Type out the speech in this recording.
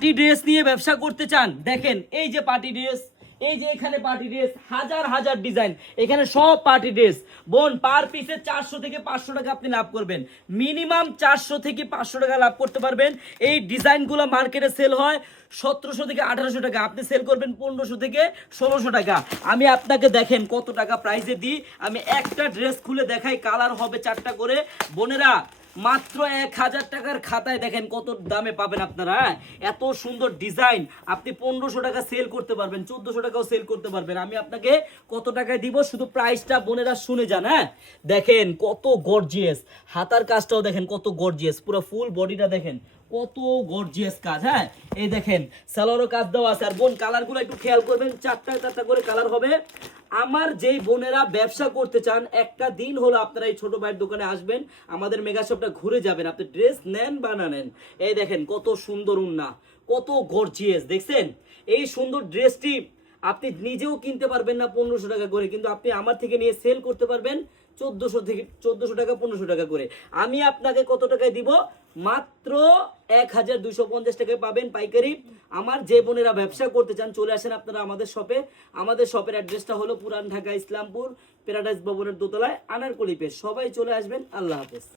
Party dress নিয়ে ব্যবসা করতে চান, দেখেন এই যে পার্টি ড্রেস, এই যে এখানে পার্টি ড্রেস, হাজার হাজার ডিজাইন, এখানে সব পার্টি ড্রেস। বোন পার পিসে 400 থেকে 500 টাকা আপনি লাভ করবেন, মিনিমাম 400 থেকে 500 টাকা লাভ করতে পারবেন। এই ডিজাইনগুলো মার্কেটে সেল হয় 1700 থেকে 1800 টাকা, আপনি সেল করবেন 1500 থেকে 1600 টাকা। আমি আপনাকে দেখেন কত টাকা প্রাইসে দিই, আমি একটা ড্রেস খুলে দেখাই, কালার হবে 4টা করে। বোনেরা মাত্র 1000 টাকার খাতায় দেখেন কত দামে পাবেন আপনারা। এত সুন্দর ডিজাইন আপনি 1500 টাকা সেল করতে পারবেন, 1400 টাকাও সেল করতে পারবেন। আমি আপনাকে কত টাকায় দিব শুধু প্রাইসটা বোনেরা শুনে যান। হ্যাঁ দেখেন কত গর্জিয়াস, হাতার কাজটাও দেখেন কত গর্জিয়াস, পুরো ফুল বডিটা দেখেন কত গর্জিয়াস কাজ। হ্যাঁ এই দেখেন সালোয়ারও কাজ দেওয়া আছে। আর বোন কালারগুলো একটু খেয়াল করবেন, 4টা করে কালার হবে। আমার যেই বোনেরা ব্যবসা করতে চান, একটা দিন হলো আপনারা এই ছোট ভাইয়ের দোকানে আসবেন, আমাদের মেগা শপটা ঘুরে যাবেন, আপনি ড্রেস নেন বা না নেন। এই দেখেন কত সুন্দর উন্না, কত গর্জিয়াস, দেখছেন? এই সুন্দর ড্রেসটি আপনি নিজেও কিনতে পারবেন না 1500 টাকা করে, কিন্তু আপনি আমার থেকে নিয়ে সেল করতে পারবেন 1400 টাকা 1500 টাকা করে। আমি আপনাকে কত টাকায় দিব? মাত্র 1250 টাকায় পাবেন পাইকারি। আমার যে বোনেরা ব্যবসা করতে চান চলে আসেন আপনারা আমাদের শপে। আমাদের শপের অ্যাড্রেসটা হলো পুরান ঢাকা ইসলামপুর প্যারাডাইস ভবনের দোতলায়, আনারকলি পেজ। সবাই চলে আসবেন। আল্লাহ হাফেজ।